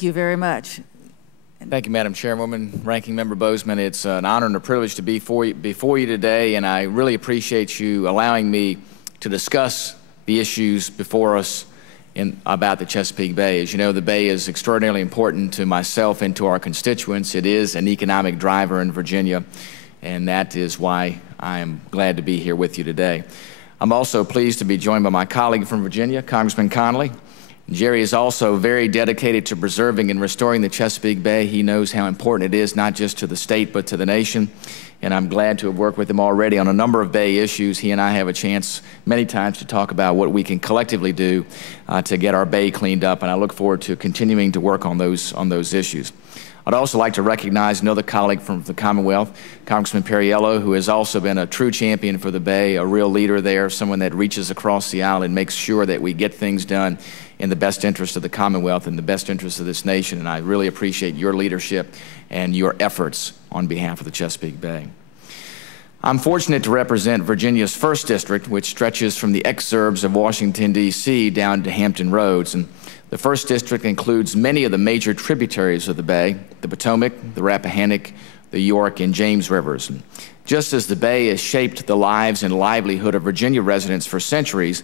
Thank you very much. Thank you, Madam Chairwoman, Ranking Member Bozeman. It's an honor and a privilege to be before you today, and I really appreciate you allowing me to discuss the issues before us about the Chesapeake Bay. As you know, the Bay is extraordinarily important to myself and to our constituents. It is an economic driver in Virginia, and that is why I am glad to be here with you today. I'm also pleased to be joined by my colleague from Virginia, Congressman Connolly. Jerry is also very dedicated to preserving and restoring the Chesapeake Bay. He knows how important it is, not just to the state, but to the nation. And I'm glad to have worked with him already on a number of Bay issues. He and I have a chance many times to talk about what we can collectively do to get our Bay cleaned up, and I look forward to continuing to work on those issues. I'd also like to recognize another colleague from the Commonwealth, Congressman Perriello, who has also been a true champion for the Bay, a real leader there, someone that reaches across the aisle and makes sure that we get things done in the best interest of the Commonwealth and the best interest of this nation. And I really appreciate your leadership and your efforts on behalf of the Chesapeake Bay. I'm fortunate to represent Virginia's 1st District, which stretches from the exurbs of Washington, D.C. down to Hampton Roads. And the 1st District includes many of the major tributaries of the Bay, the Potomac, the Rappahannock, the York, and James Rivers. And just as the Bay has shaped the lives and livelihood of Virginia residents for centuries,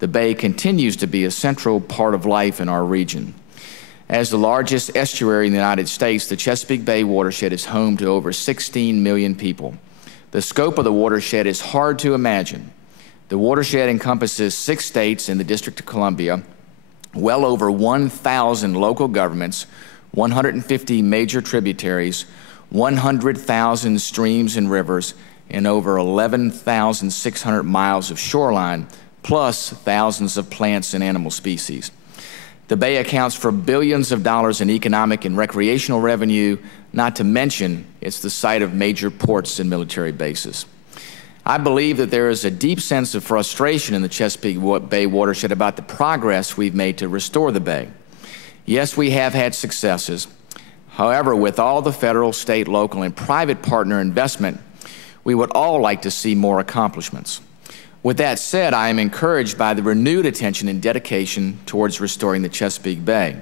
the Bay continues to be a central part of life in our region. As the largest estuary in the United States, the Chesapeake Bay watershed is home to over 16 million people. The scope of the watershed is hard to imagine. The watershed encompasses 6 states and the District of Columbia, well over 1,000 local governments, 150 major tributaries, 100,000 streams and rivers, and over 11,600 miles of shoreline, plus thousands of plants and animal species. The Bay accounts for billions of dollars in economic and recreational revenue, not to mention it's the site of major ports and military bases. I believe that there is a deep sense of frustration in the Chesapeake Bay watershed about the progress we've made to restore the Bay. Yes, we have had successes. However, with all the federal, state, local, and private partner investment, we would all like to see more accomplishments. With that said, I am encouraged by the renewed attention and dedication towards restoring the Chesapeake Bay.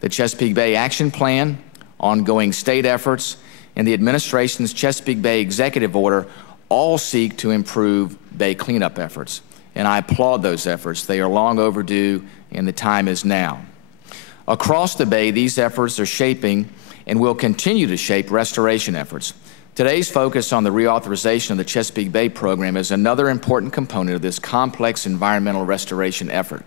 The Chesapeake Bay Action Plan, ongoing state efforts, and the administration's Chesapeake Bay Executive Order all seek to improve Bay cleanup efforts, and I applaud those efforts. They are long overdue, and the time is now. Across the Bay, these efforts are shaping and will continue to shape restoration efforts. Today's focus on the reauthorization of the Chesapeake Bay program is another important component of this complex environmental restoration effort.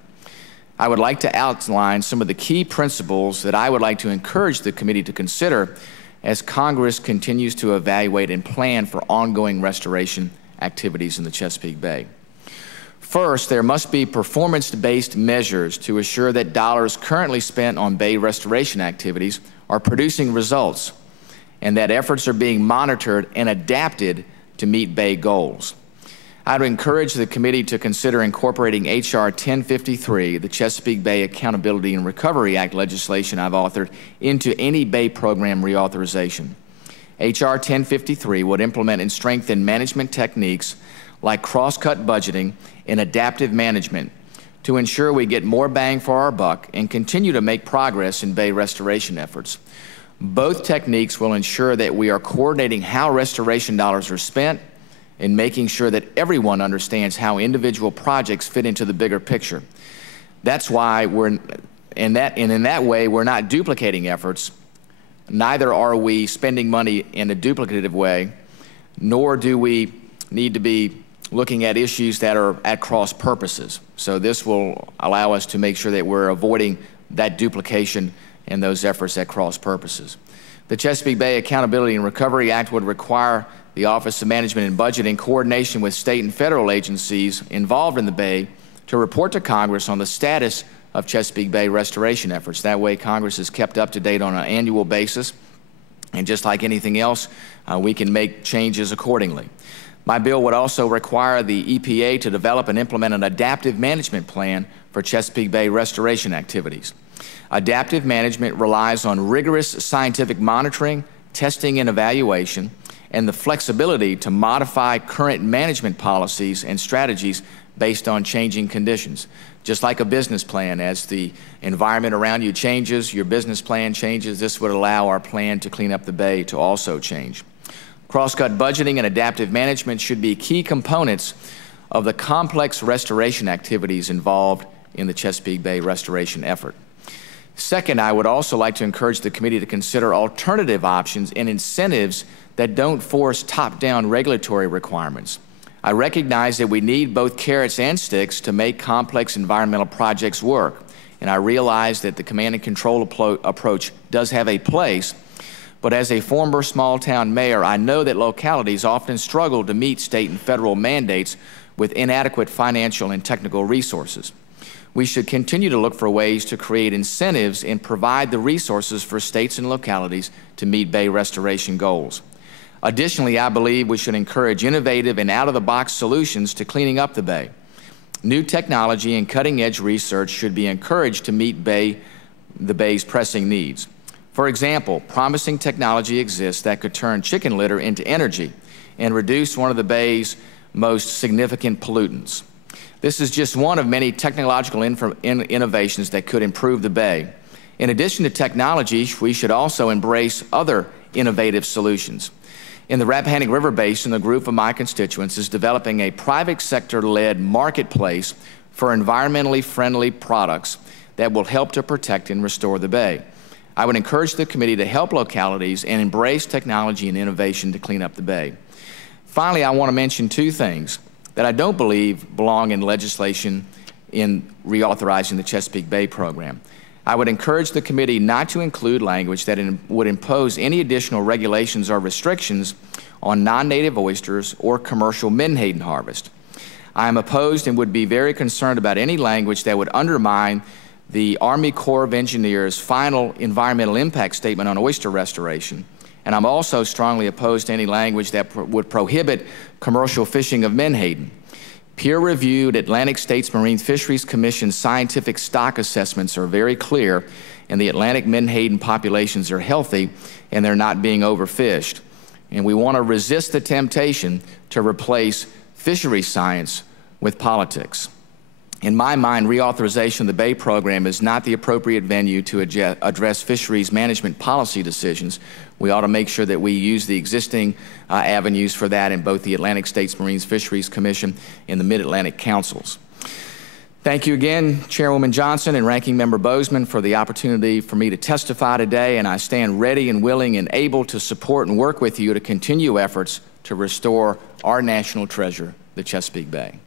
I would like to outline some of the key principles that I would like to encourage the committee to consider as Congress continues to evaluate and plan for ongoing restoration activities in the Chesapeake Bay. First, there must be performance-based measures to assure that dollars currently spent on Bay restoration activities are producing results, and that efforts are being monitored and adapted to meet Bay goals. I would encourage the committee to consider incorporating H.R. 1053, the Chesapeake Bay Accountability and Recovery Act legislation I've authored, into any Bay program reauthorization. H.R. 1053 would implement and strengthen management techniques like cross-cut budgeting and adaptive management to ensure we get more bang for our buck and continue to make progress in Bay restoration efforts. Both techniques will ensure that we are coordinating how restoration dollars are spent and making sure that everyone understands how individual projects fit into the bigger picture. That's why in that way we're not duplicating efforts, neither are we spending money in a duplicative way, nor do we need to be looking at issues that are at cross purposes. So this will allow us to make sure that we're avoiding that duplication in those efforts at cross purposes. The Chesapeake Bay Accountability and Recovery Act would require the Office of Management and Budget, in coordination with state and federal agencies involved in the Bay, to report to Congress on the status of Chesapeake Bay restoration efforts. That way, Congress is kept up to date on an annual basis, and just like anything else, we can make changes accordingly. My bill would also require the EPA to develop and implement an adaptive management plan for Chesapeake Bay restoration activities. Adaptive management relies on rigorous scientific monitoring, testing, and evaluation, and the flexibility to modify current management policies and strategies based on changing conditions. Just like a business plan, as the environment around you changes, your business plan changes. This would allow our plan to clean up the bay to also change. Cross-cut budgeting and adaptive management should be key components of the complex restoration activities involved in the Chesapeake Bay restoration effort. Second, I would also like to encourage the committee to consider alternative options and incentives that don't force top-down regulatory requirements. I recognize that we need both carrots and sticks to make complex environmental projects work, and I realize that the command and control approach does have a place, but as a former small-town mayor, I know that localities often struggle to meet state and federal mandates with inadequate financial and technical resources. We should continue to look for ways to create incentives and provide the resources for states and localities to meet bay restoration goals. Additionally, I believe we should encourage innovative and out-of-the-box solutions to cleaning up the bay. New technology and cutting-edge research should be encouraged to meet the bay's pressing needs. For example, promising technology exists that could turn chicken litter into energy and reduce one of the bay's most significant pollutants. This is just one of many technological innovations that could improve the bay. In addition to technology, we should also embrace other innovative solutions. In the Rappahannock River Basin, a group of my constituents is developing a private sector-led marketplace for environmentally friendly products that will help to protect and restore the bay. I would encourage the committee to help localities and embrace technology and innovation to clean up the bay. Finally, I want to mention two things that I don't believe belong in legislation in reauthorizing the Chesapeake Bay program. I would encourage the committee not to include language that would impose any additional regulations or restrictions on non-native oysters or commercial menhaden harvest. I am opposed and would be very concerned about any language that would undermine the Army Corps of Engineers' final environmental impact statement on oyster restoration. And I'm also strongly opposed to any language that would prohibit commercial fishing of menhaden. Peer-reviewed Atlantic States Marine Fisheries Commission scientific stock assessments are very clear, and the Atlantic menhaden populations are healthy and they're not being overfished. And we want to resist the temptation to replace fisheries science with politics. In my mind, reauthorization of the Bay program is not the appropriate venue to address fisheries management policy decisions. We ought to make sure that we use the existing avenues for that in both the Atlantic States Marine Fisheries Commission and the Mid-Atlantic Councils. Thank you again, Chairwoman Johnson and Ranking Member Bozeman, for the opportunity for me to testify today, and I stand ready and willing and able to support and work with you to continue efforts to restore our national treasure, the Chesapeake Bay.